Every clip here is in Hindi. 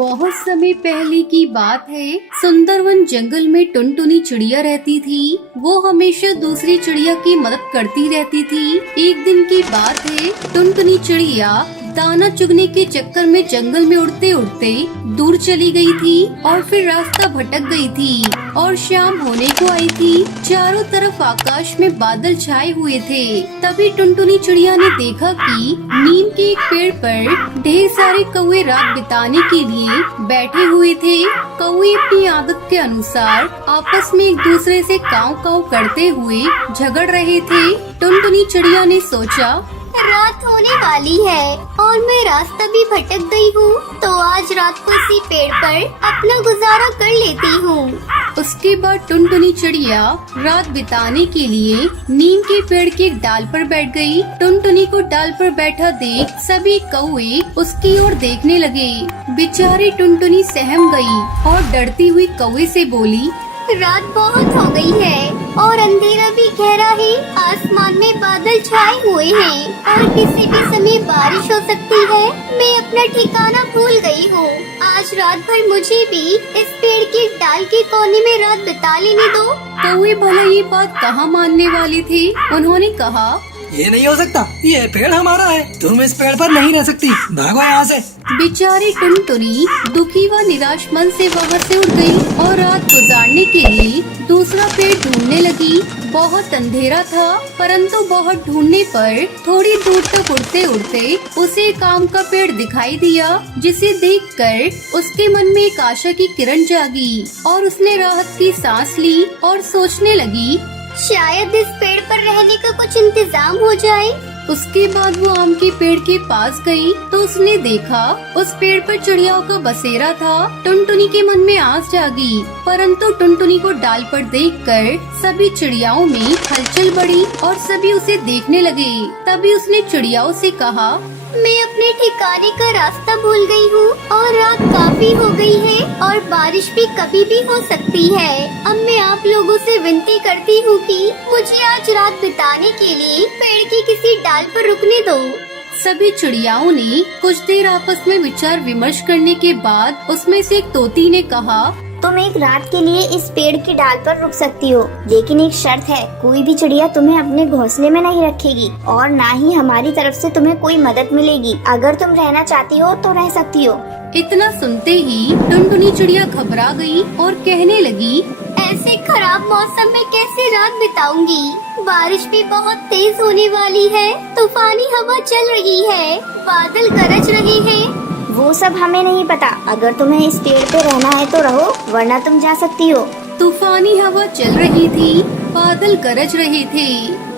बहुत समय पहले की बात है। सुंदरवन जंगल में टुनटुनी चिड़िया रहती थी। वो हमेशा दूसरी चिड़िया की मदद करती रहती थी। एक दिन की बात है, टुनटुनी चिड़िया दाना चुगने के चक्कर में जंगल में उड़ते उड़ते दूर चली गई थी और फिर रास्ता भटक गई थी और शाम होने को आई थी। चारों तरफ आकाश में बादल छाए हुए थे। तभी टुनटुनी चिड़िया ने देखा कि नीम के एक पेड़ पर ढेर सारे कौवे रात बिताने के लिए बैठे हुए थे। कौवे अपनी आदत के अनुसार आपस में एक दूसरे से काव काव करते हुए झगड़ रहे थे। टुनटुनी चिड़िया ने सोचा, रात होने वाली है और मैं रास्ता भी भटक गई हूँ, तो आज रात को इसी पेड़ पर अपना गुजारा कर लेती हूँ। उसके बाद टुनटुनी चिड़िया रात बिताने के लिए नीम के पेड़ के एक डाल पर बैठ गई। टुनटुनी को डाल पर बैठा देख सभी कौवे उसकी ओर देखने लगे। बेचारी टुनटुनी सहम गई और डरती हुई कौवे से बोली, रात बहुत हो गई है और अंधेरा भी गहरा है। आसमान में बादल छाए हुए हैं और किसी भी समय बारिश हो सकती है। मैं अपना ठिकाना भूल गई हूँ। आज रात भर मुझे भी इस पेड़ के डाल के कोने में रात बिता लेने दो। कौवे भला ये बात कहाँ मानने वाले थे। उन्होंने कहा, ये नहीं हो सकता, ये पेड़ हमारा है, तुम इस पेड़ पर नहीं रह सकती, भागो यहाँ से। बेचारी टुनटुनी दुखी व निराश मन से वहाँ से उठ गई और रात गुजारने के लिए दूसरा पेड़ ढूंढने लगी। बहुत अंधेरा था, परंतु बहुत ढूंढने पर थोड़ी दूर तक उड़ते उड़ते उसे एक आम का पेड़ दिखाई दिया, जिसे देखकर उसके मन में एक आशा की किरण जागी और उसने राहत की सांस ली और सोचने लगी, शायद इस पेड़ पर रहने का कुछ इंतजाम हो जाए। उसके बाद वो आम के पेड़ के पास गई तो उसने देखा उस पेड़ पर चिड़ियाओं का बसेरा था। टुनटुनी के मन में आस जागी, परंतु टुनटुनी को डाल पर देखकर सभी चिड़ियाओं में हलचल बढ़ी और सभी उसे देखने लगे। तभी उसने चिड़ियाओं से कहा, मैं अपने ठिकाने का रास्ता भूल गई हूँ और रात काफी हो गई है और बारिश भी कभी भी हो सकती है। अब मैं आप लोगों से विनती करती हूँ कि मुझे आज रात बिताने के लिए पेड़ के किसी डाल पर रुकने दो। सभी चिड़ियाओं ने कुछ देर आपस में विचार विमर्श करने के बाद उसमें से एक तोती ने कहा, तुम एक रात के लिए इस पेड़ की डाल पर रुक सकती हो, लेकिन एक शर्त है, कोई भी चिड़िया तुम्हें अपने घोंसले में नहीं रखेगी और ना ही हमारी तरफ से तुम्हें कोई मदद मिलेगी। अगर तुम रहना चाहती हो तो रह सकती हो। इतना सुनते ही टुनटुनी चिड़िया घबरा गई और कहने लगी, ऐसे खराब मौसम में कैसे रात बिताऊंगी? बारिश भी बहुत तेज होने वाली है, तूफानी हवा चल रही है, बादल गरज रहे हैं। वो सब हमें नहीं पता, अगर तुम्हें इस पेड़ पे रहना है तो रहो, वरना तुम जा सकती हो। तूफानी हवा चल रही थी, बादल गरज रहे थे,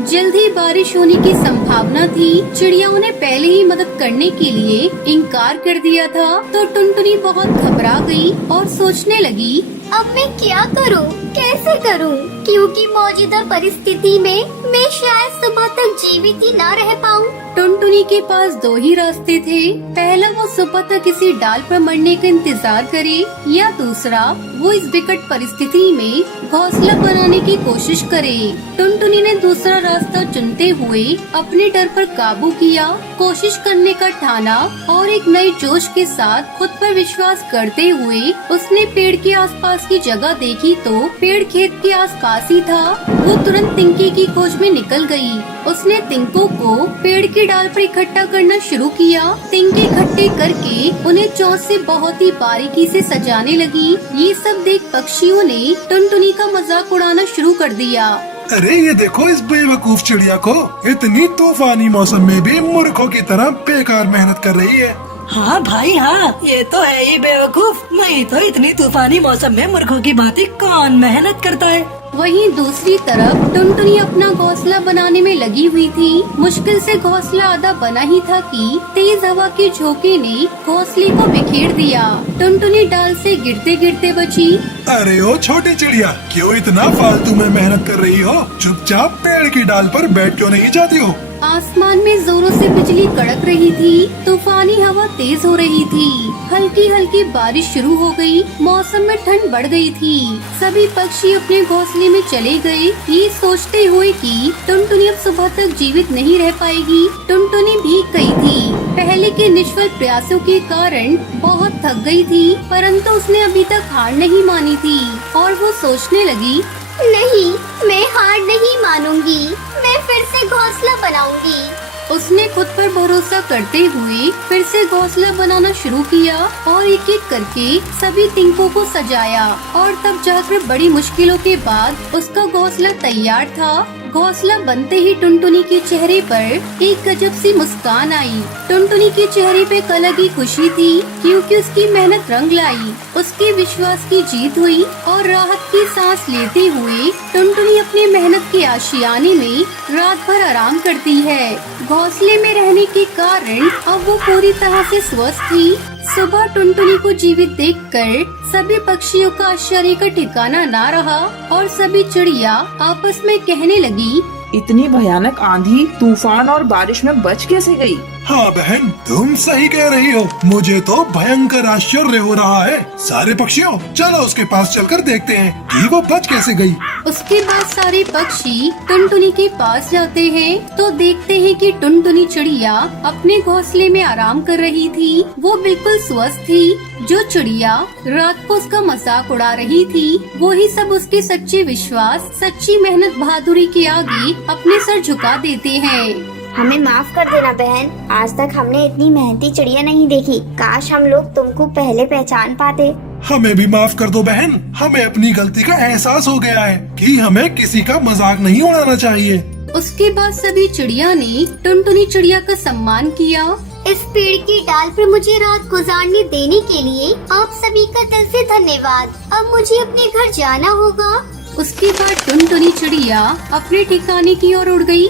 जल्द ही बारिश होने की संभावना थी। चिड़ियाओं ने पहले ही मदद करने के लिए इनकार कर दिया था, तो टुनटुनी बहुत घबरा गई और सोचने लगी, अब मैं क्या करूं? कैसे करूं? क्योंकि मौजूदा परिस्थिति में मैं शायद सुबह तक जीवित ही न रह पाऊं। टुनटुनी के पास दो ही रास्ते थे। पहला वो सुबह तक किसी डाल पर मरने का इंतजार करे या दूसरा वो इस विकट परिस्थिति में घोंसला बनाने की कोशिश करे। टुनटुनी ने दूसरा रास्ता चुनते हुए अपने डर पर काबू किया, कोशिश करने का ठाना और एक नए जोश के साथ खुद पर विश्वास करते हुए उसने पेड़ के आसपास की जगह देखी तो पेड़ खेत के आसपास ही था। वो तुरंत तिनके की खोज में निकल गई। उसने तिनकों को पेड़ की डाल पर इकट्ठा करना शुरू किया। तिनके इकट्ठे करके उन्हें चोंच से बहुत ही बारीकी से सजाने लगी। ये सब देख पक्षियों ने टुनटुनी का मजाक उड़ाना शुरू कर दिया। अरे ये देखो इस बेवकूफ चिड़िया को, इतनी तूफानी मौसम में भी मूर्खों की तरह बेकार मेहनत कर रही है। हाँ भाई हाँ, ये तो है ही बेवकूफ, नहीं तो इतनी तूफानी मौसम में मूर्खों की भांति कौन मेहनत करता है। वहीं दूसरी तरफ टुनटुनी अपना घोंसला बनाने में लगी हुई थी। मुश्किल से घोंसला आधा बना ही था कि तेज हवा के झोंके ने घोंसले को बिखेर दिया। टुनटुनी डाल से गिरते गिरते बची। अरे ओ छोटी चिड़िया, क्यों इतना फालतू में मेहनत कर रही हो? चुपचाप पेड़ की डाल पर बैठ क्यों नहीं जाती हो? आसमान में जोरों से बिजली कड़क रही थी, तूफानी हवा तेज हो रही थी, हल्की हल्की बारिश शुरू हो गई, मौसम में ठंड बढ़ गई थी। सभी पक्षी अपने घोंसले में चले गए, ये सोचते हुए कि टुनटुनी अब सुबह तक जीवित नहीं रह पाएगी। टुनटुनी भीग गई थी, पहले के निष्फल प्रयासों के कारण बहुत थक गई थी, परंतु उसने अभी तक हार नहीं मानी थी और वो सोचने लगी, नहीं, मैं हार नहीं मानूंगी। मैं फिर से घोंसला बनाऊंगी। उसने खुद पर भरोसा करते हुए फिर से घोंसला बनाना शुरू किया और एक एक करके सभी तिनकों को सजाया और तब जाकर बड़ी मुश्किलों के बाद उसका घोंसला तैयार था। घोंसला बनते ही टुनटुनी के चेहरे पर एक गजब सी मुस्कान आई। टुनटुनी के चेहरे पे एक अलग ही खुशी थी, क्योंकि उसकी मेहनत रंग लाई, उसके विश्वास की जीत हुई और राहत की सांस लेते हुए टुनटुनी अपनी मेहनत के आशियाने में रात भर आराम करती है। घोंसले में रहने के कारण अब वो पूरी तरह से स्वस्थ थी। सुबह टुनटुनी को जीवित देखकर सभी पक्षियों का आश्चर्य का ठिकाना ना रहा और सभी चिड़िया आपस में कहने लगी, इतनी भयानक आंधी, तूफान और बारिश में बच कैसे गई? हाँ बहन, तुम सही कह रही हो। मुझे तो भयंकर आश्चर्य हो रहा है। सारे पक्षियों, चलो उसके पास चलकर देखते हैं कि वो बच कैसे गई। उसके बाद सारे पक्षी टुनटुनी के पास जाते हैं तो देखते हैं कि टुनटुनी चिड़िया अपने घोंसले में आराम कर रही थी। वो बिल्कुल स्वस्थ थी। जो चिड़िया रात को उसका मजाक उड़ा रही थी, वो ही सब उसके सच्चे विश्वास, सच्ची मेहनत, बहादुरी के आगे अपने सर झुका देते हैं। हमें माफ कर देना बहन, आज तक हमने इतनी मेहनती चिड़िया नहीं देखी। काश हम लोग तुमको पहले पहचान पाते। हमें भी माफ कर दो बहन, हमें अपनी गलती का एहसास हो गया है कि हमें किसी का मजाक नहीं उड़ाना चाहिए। उसके बाद सभी चिड़िया ने टुनटुनी चिड़िया का सम्मान किया। इस पेड़ की डाल पर मुझे रात गुजारने देने के लिए आप सभी का दिल से धन्यवाद। अब मुझे अपने घर जाना होगा। उसके बाद टुनटुनी चिड़िया अपने ठिकाने की ओर उड़ गई।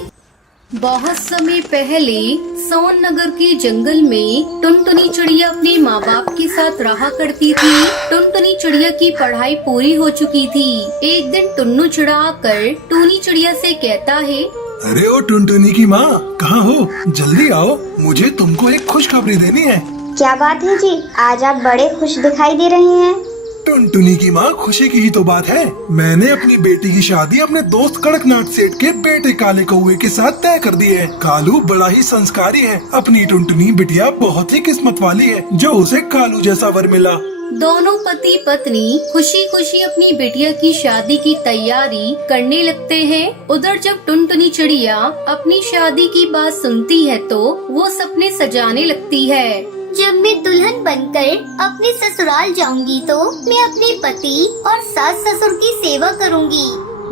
बहुत समय पहले सोन नगर के जंगल में टुनटुनी चिड़िया अपने माँ बाप के साथ रहा करती थी। टुनटुनी चिड़िया की पढ़ाई पूरी हो चुकी थी। एक दिन टुन्नू चिड़ा आकर टूनी चिड़िया से कहता है, अरे ओ टुनटुनी की माँ, कहाँ हो? जल्दी आओ, मुझे तुमको एक खुशखबरी देनी है। क्या बात है जी, आज आप बड़े खुश दिखाई दे रहे हैं। टुनटुनी की माँ, खुशी की ही तो बात है। मैंने अपनी बेटी की शादी अपने दोस्त कड़कनाथ सेठ के बेटे काले कौवे के साथ तय कर दी है। कालू बड़ा ही संस्कारी है। अपनी टुनटुनी बिटिया बहुत ही किस्मत वाली है जो उसे कालू जैसा वर मिला। दोनों पति पत्नी खुशी खुशी अपनी बिटिया की शादी की तैयारी करने लगते हैं। उधर जब टुनटुनी चिड़िया अपनी शादी की बात सुनती है तो वो सपने सजाने लगती है। जब मैं दुल्हन बनकर अपने ससुराल जाऊंगी तो मैं अपने पति और सास ससुर की सेवा करूंगी।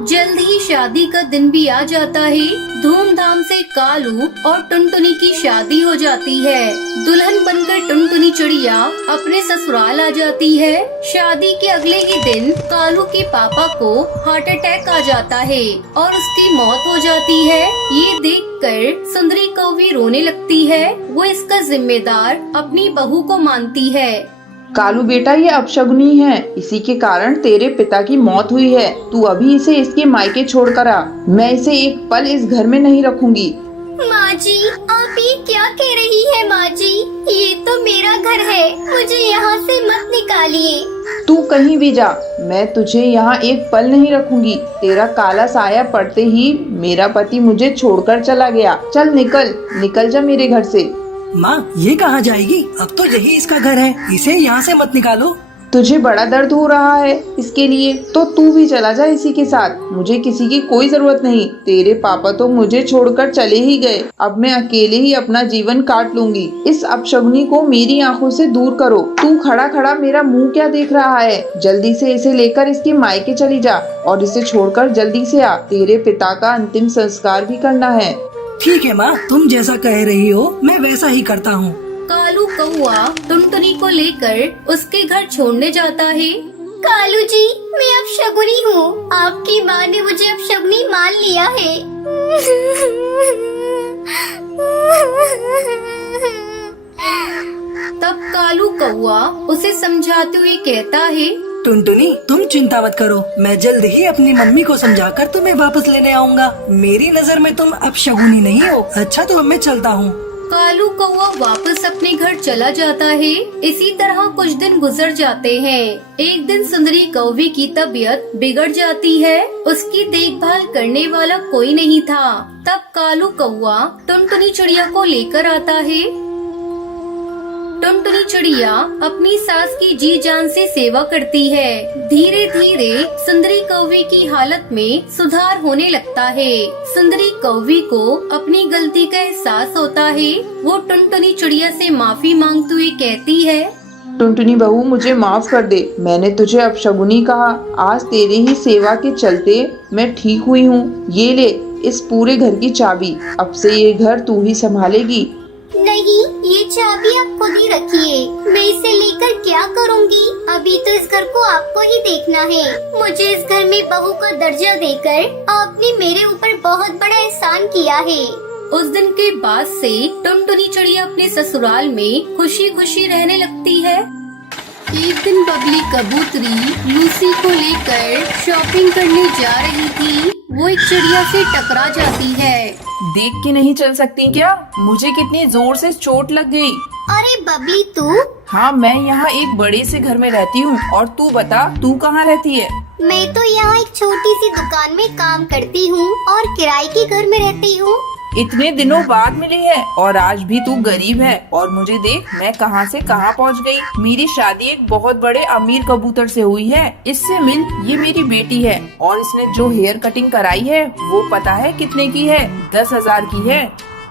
जल्द ही शादी का दिन भी आ जाता है। धूमधाम से कालू और टुनटुनी की शादी हो जाती है। दुल्हन बनकर टुनटुनी चिड़िया अपने ससुराल आ जाती है। शादी के अगले ही दिन कालू के पापा को हार्ट अटैक आ जाता है और उसकी मौत हो जाती है। ये देखकर सुंदरी कौवी रोने लगती है। वो इसका जिम्मेदार अपनी बहू को मानती है। कालू बेटा, ये अपशगुनी है, इसी के कारण तेरे पिता की मौत हुई है। तू अभी इसे इसके मायके छोड़ कर आ। मैं इसे एक पल इस घर में नहीं रखूंगी। माँ जी, आप ये क्या कह रही है? माँ जी, ये तो मेरा घर है, मुझे यहाँ से मत निकालिए। तू कहीं भी जा, मैं तुझे यहाँ एक पल नहीं रखूंगी। तेरा काला साया पड़ते ही मेरा पति मुझे छोड़कर चला गया। चल निकल, निकल जा मेरे घर से। माँ, ये कहाँ जाएगी? अब तो यही इसका घर है, इसे यहाँ से मत निकालो। तुझे बड़ा दर्द हो रहा है इसके लिए, तो तू भी चला जा इसी के साथ। मुझे किसी की कोई जरूरत नहीं। तेरे पापा तो मुझे छोड़कर चले ही गए। अब मैं अकेले ही अपना जीवन काट लूंगी। इस अपशगुनी को मेरी आंखों से दूर करो। तू खड़ा खड़ा मेरा मुंह क्या देख रहा है? जल्दी से इसे लेकर इसके मायके चली जा और इसे छोड़कर जल्दी से आ। तेरे पिता का अंतिम संस्कार भी करना है। ठीक है माँ, तुम जैसा कह रही हो मैं वैसा ही करता हूँ। कालू कौआ टुनटुनी को लेकर उसके घर छोड़ने जाता है। कालू जी, मैं अपशगुनी हूँ। आपकी माँ ने मुझे अपशगुनी मान लिया है। तब कालू कौआ उसे समझाते हुए कहता है, टुनटुनी तुम चिंता मत करो, मैं जल्द ही अपनी मम्मी को समझाकर तुम्हें वापस लेने आऊँगा। मेरी नजर में तुम अब शगुनी नहीं हो। अच्छा तो अब मैं चलता हूँ। कालू कौवा वापस अपने घर चला जाता है। इसी तरह कुछ दिन गुजर जाते हैं। एक दिन सुंदरी कौवी की तबीयत बिगड़ जाती है। उसकी देखभाल करने वाला कोई नहीं था। तब कालू कौवा टुनटुनी चिड़िया को लेकर आता है। टुनटुनी चिड़िया अपनी सास की जी जान से सेवा करती है। धीरे धीरे सुंदरी कौवी की हालत में सुधार होने लगता है। सुंदरी कौवी को अपनी गलती का एहसास होता है। वो टुनटुनी चिड़िया से माफी मांगते हुए कहती है, टुनटुनी बहू मुझे माफ कर दे, मैंने तुझे अपशगुनी कहा। आज तेरे ही सेवा के चलते मैं ठीक हुई हूँ। ये ले इस पूरे घर की चाबी, अब से ये घर तू ही संभालेगी। नहीं, ये चाबी आप खुद ही रखिए। मैं इसे लेकर क्या करूँगी? अभी तो इस घर को आपको ही देखना है। मुझे इस घर में बहू का दर्जा देकर आपने मेरे ऊपर बहुत बड़ा एहसान किया है। उस दिन के बाद से टुनटुनी चिड़िया अपने ससुराल में खुशी खुशी रहने लगती है। एक दिन बबली कबूतरी लूसी को लेकर शॉपिंग करने जा रही थी। वो एक चिड़िया से टकरा जाती है। देख के नहीं चल सकती क्या? मुझे कितनी जोर से चोट लग गई। अरे बबली तू? हाँ, मैं यहाँ एक बड़े से घर में रहती हूँ। और तू बता, तू कहाँ रहती है? मैं तो यहाँ एक छोटी सी दुकान में काम करती हूँ और किराए के घर में रहती हूँ। इतने दिनों बाद मिली है और आज भी तू गरीब है। और मुझे देख, मैं कहां से कहां पहुंच गई। मेरी शादी एक बहुत बड़े अमीर कबूतर से हुई है। इससे मिल, ये मेरी बेटी है। और इसने जो हेयर कटिंग कराई है वो पता है कितने की है? 10,000 की है।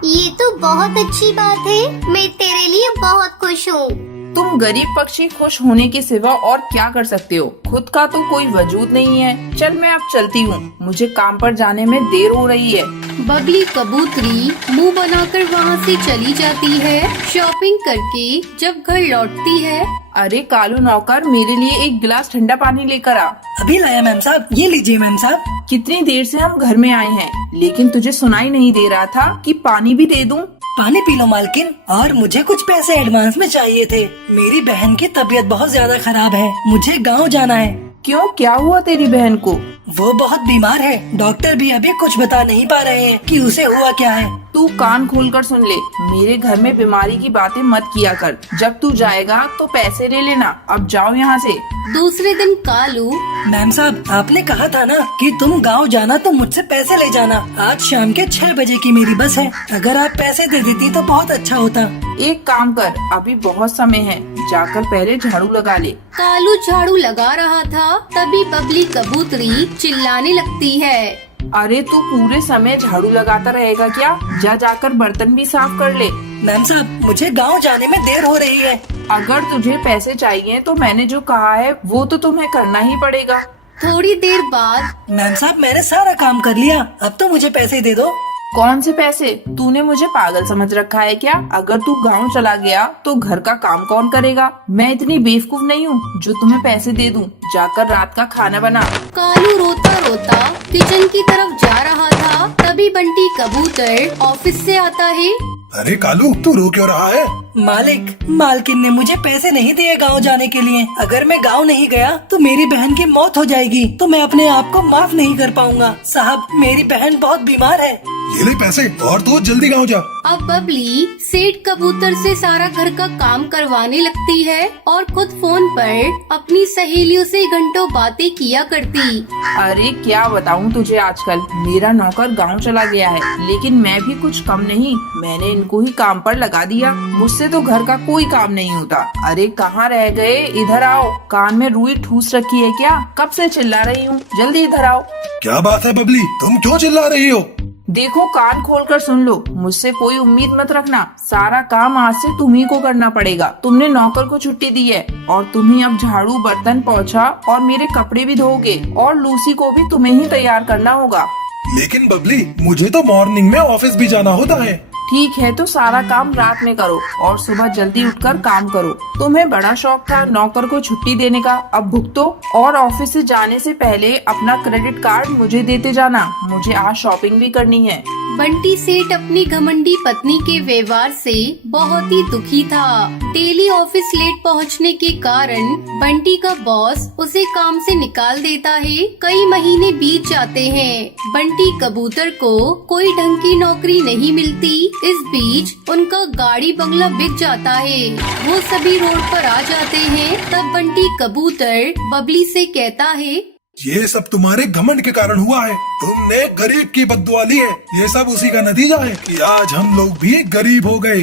ये तो बहुत अच्छी बात है। मैं तेरे लिए बहुत खुश हूँ। तुम गरीब पक्षी खुश होने के सिवा और क्या कर सकते हो? खुद का तो कोई वजूद नहीं है। चल मैं अब चलती हूँ, मुझे काम पर जाने में देर हो रही है। बबली कबूतरी मुंह बनाकर वहाँ से चली जाती है। शॉपिंग करके जब घर लौटती है, अरे कालू नौकर, मेरे लिए एक गिलास ठंडा पानी लेकर आ। अभी लाया मैम साहब, ये लीजिए मैम साहब। कितनी देर से हम घर में आए हैं, लेकिन तुझे सुनाई नहीं दे रहा था कि पानी भी दे दूं? पानी पी लो मालकिन। और मुझे कुछ पैसे एडवांस में चाहिए थे। मेरी बहन की तबीयत बहुत ज्यादा खराब है। मुझे गांव जाना है। क्यों, क्या हुआ तेरी बहन को? वो बहुत बीमार है। डॉक्टर भी अभी कुछ बता नहीं पा रहे हैं कि उसे हुआ क्या है। तू कान खोलकर सुन ले, मेरे घर में बीमारी की बातें मत किया कर। जब तू जाएगा तो पैसे ले लेना। अब जाओ यहाँ से। दूसरे दिन कालू, मैम साहब, आपने कहा था ना कि तुम गांव जाना तो मुझसे पैसे ले जाना। आज शाम के 6 बजे की मेरी बस है। अगर आप पैसे दे देती तो बहुत अच्छा होता। एक काम कर, अभी बहुत समय है, जाकर पहले झाड़ू लगा ले। कालू झाड़ू लगा रहा था, तभी बबली कबूतरी चिल्लाने लगती है, अरे तू पूरे समय झाड़ू लगाता रहेगा क्या? जाकर बर्तन भी साफ कर ले। मैम साहब, मुझे गांव जाने में देर हो रही है। अगर तुझे पैसे चाहिए तो मैंने जो कहा है वो तो तुम्हें करना ही पड़ेगा। थोड़ी देर बाद, मैम साहब, मैंने सारा काम कर लिया। अब तो मुझे पैसे दे दो। कौन से पैसे? तूने मुझे पागल समझ रखा है क्या? अगर तू गांव चला गया तो घर का काम कौन करेगा? मैं इतनी बेवकूफ नहीं हूँ जो तुम्हें पैसे दे दूँ। जाकर रात का खाना बना। कालू रोता रोता किचन की तरफ जा रहा था। तभी बंटी कबूतर ऑफिस से आता है। अरे कालू, तू रो क्यों रहा है? मालिक, मालकिन ने मुझे पैसे नहीं दिए गांव जाने के लिए। अगर मैं गांव नहीं गया तो मेरी बहन की मौत हो जाएगी। तो मैं अपने आप को माफ नहीं कर पाऊंगा। साहब, मेरी बहन बहुत बीमार है। ये ले पैसे और तू जल्दी गाँव जा। अब बबली सेठ कबूतर से सारा घर का काम करवाने लगती है और खुद फोन पर अपनी सहेलियों से घंटों बातें किया करती। अरे क्या बताऊँ तुझे, आजकल मेरा नौकर गांव चला गया है, लेकिन मैं भी कुछ कम नहीं। मैंने इनको ही काम पर लगा दिया। मुझसे तो घर का कोई काम नहीं होता। अरे कहाँ रह गए? इधर आओ। कान में रुई ठूस रखी है क्या? कब से चिल्ला रही हूँ, जल्दी इधर आओ। क्या बात है बबली, तुम क्यों चिल्ला रही हो? देखो, कान खोलकर सुन लो, मुझसे कोई उम्मीद मत रखना। सारा काम आज से तुम्ही को करना पड़ेगा। तुमने नौकर को छुट्टी दी है और तुम्ही अब झाड़ू, बर्तन, पोछा और मेरे कपड़े भी धोगे। और लूसी को भी तुम्हें ही तैयार करना होगा। लेकिन बबली, मुझे तो मॉर्निंग में ऑफिस भी जाना होता है। ठीक है, तो सारा काम रात में करो और सुबह जल्दी उठकर काम करो। तुम्हें बड़ा शौक था नौकर को छुट्टी देने का, अब भुगतो। और ऑफिस से जाने से पहले अपना क्रेडिट कार्ड मुझे देते जाना। मुझे आज शॉपिंग भी करनी है। बंटी सेठ अपनी घमंडी पत्नी के व्यवहार से बहुत ही दुखी था। डेली ऑफिस लेट पहुंचने के कारण बंटी का बॉस उसे काम से निकाल देता है। कई महीने बीत जाते हैं। बंटी कबूतर को कोई ढंग की नौकरी नहीं मिलती। इस बीच उनका गाड़ी बंगला बिक जाता है। वो सभी रोड पर आ जाते हैं। तब बंटी कबूतर बबली से कहता है, ये सब तुम्हारे घमंड के कारण हुआ है। तुमने गरीब की बद्दुआ ली है। ये सब उसी का नतीजा है कि आज हम लोग भी गरीब हो गए।